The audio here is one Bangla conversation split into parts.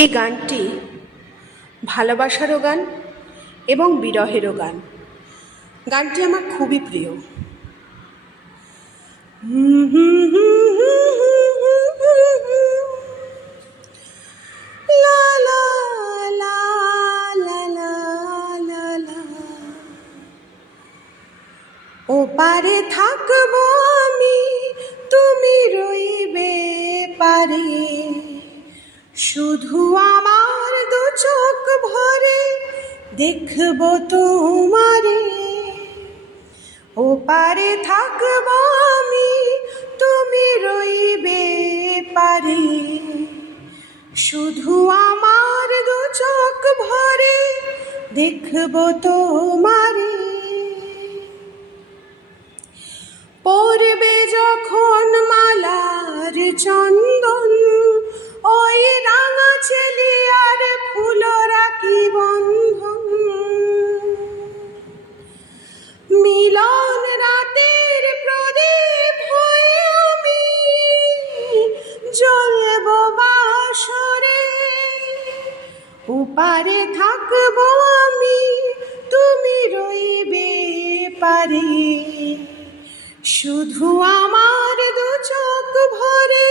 এই গানটি ভালোবাসারও গান এবং বিরহেরও গান। গানটি আমার খুবই প্রিয়। লা লা লা লা লা লা লা। ও পারে থাকবো আমি, তুমি রইবে পারে, শুধু আমার দু চোখ ভরে দেখবো তোমারে। ও পারে থাকবো আমি, তুমি রইবে পারে, শুধু আমার দু চোখ ভরে দেখবো তোমারে। পরবে যখন মালার চন্দন, ওই রাঙা চেলি আর ফুল রাখি বন্ধন। মিলন রাতের প্রদীপ হয়ে আমি জ্বলব বাসরে। ওপারে থাকবো আমি, তুমি রইবে পারে, শুধু আমার দু চোখ ভরে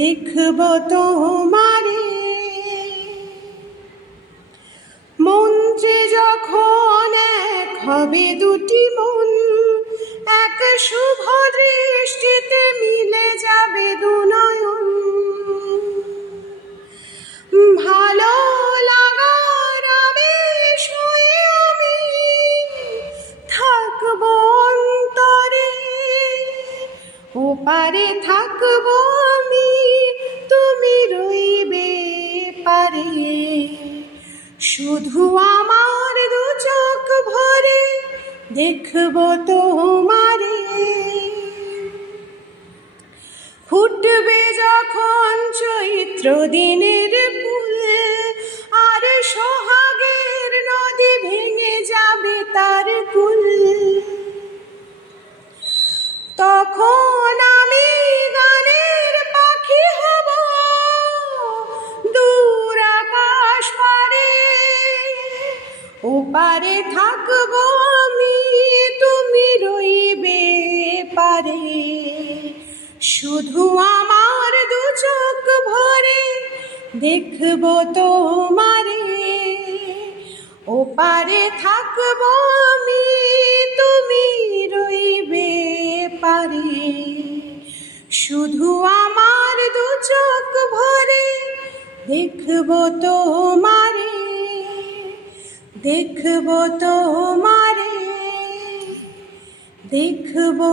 দেখবো তোমারে। মন্ত্রে যখন এক হবে দুটি মন, এক শুভ দৃষ্টিতে মিলে যাবে দু নয়ন। ভালো লাগার আবেশ হয়ে আমি থাকবো অন্তরে। ওপারে থাকবো আমি, তুমি রইবে পারে, শুধু আমার দু চোখ ভরে দেখবো তোমারে। ফুটবে যখন চৈত্র দিনের ফুল, আর সোহাগের নদী ভেঙে যাবে তার কুল। তখন আমি গানের পাখি হব দূর আকাশ পারে। ওপারে থাকবো আমি, তুমি রইবে পারে, শুধু আমার দু চোখ ভরে দেখবো তোমারে। ওপারে থাকবো আমি, তুমি রইবে পারে, শুধু আমার দু চোখ ভরে দেখবো তোমারে, দেখবো তোমারে, দেখবো